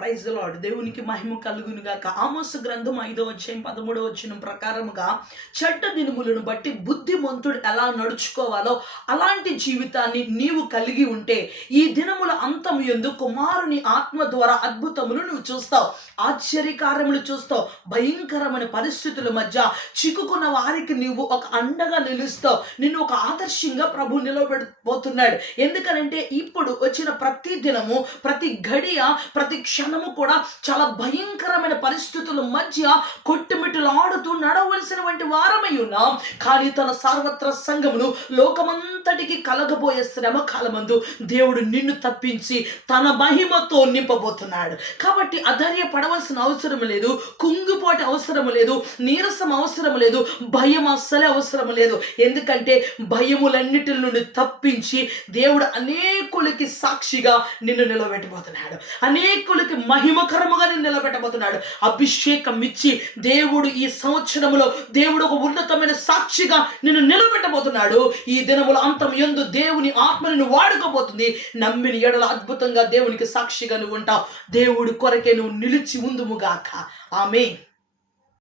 Praise lord దేవునికి మహిమ కలుగును గాక. ఆమోస గ్రంథం ఐదో అధ్యాయం పదమూడవ వచ్చిన ప్రకారముగా చెడ్డ దినములను బట్టి బుద్ధిమంతుడు ఎలా నడుచుకోవాలో అలాంటి జీవితాన్ని నీవు కలిగి ఉంటే ఈ దినముల అంతం ఎందు కుమారుని ఆత్మ ద్వారా అద్భుతములు నువ్వు చూస్తావు. ఆశ్చర్యకార్యములు చూస్తావు. భయంకరమైన పరిస్థితుల మధ్య చిక్కుకున్న వారికి నువ్వు ఒక అండగా నిలుస్తావు. నిన్ను ఒక ఆదర్శంగా ప్రభు నిలబెడబోతున్నాడు. ఎందుకనంటే ఇప్పుడు వచ్చిన ప్రతి దినము ప్రతి గడియ ప్రతి క్షణము కూడా చాలా భయంకరమైన పరిస్థితుల మధ్య కొట్టుమిట్టులాడుతూ నడవలసినటువంటి వారమై ఉన్నాం కానీ తన సార్వత్ర సంఘమును లోకమంతటికి కలగబోయే శ్రమ కాలమందు దేవుడు నిన్ను తప్పించి తన మహిమతో నింపబోతున్నాడు. కాబట్టి అధైర్య పడవలసిన అవసరం లేదు కుంగిపోటు అవసరం లేదు నీరసం అవసరం లేదు భయం అస్సలే అవసరం లేదు. ఎందుకంటే భయములన్నిటి నుండి తప్పించి దేవుడు అనేకులకి సాక్షిగా నిన్ను నిలబెట్టబోతున్నాడు. అనేకులకి మహిమకరముగా నేను నిలబెట్టబోతున్నాడు. అభిషేకం ఇచ్చి దేవుడు ఈ సంవత్సరములో దేవుడు ఒక ఉన్నతమైన సాక్షిగా నిన్ను నిలబెట్టబోతున్నాడు. ఈ దినముల అంతం ఎందు దేవుని ఆత్మని వాడుకోబోతుంది. నమ్మిన ఎడల అద్భుతంగా దేవునికి సాక్షిగా నువ్వు ఉంటావు. దేవుడి కొరకే నువ్వు నిలిచి ఉందుముగాక ఆమె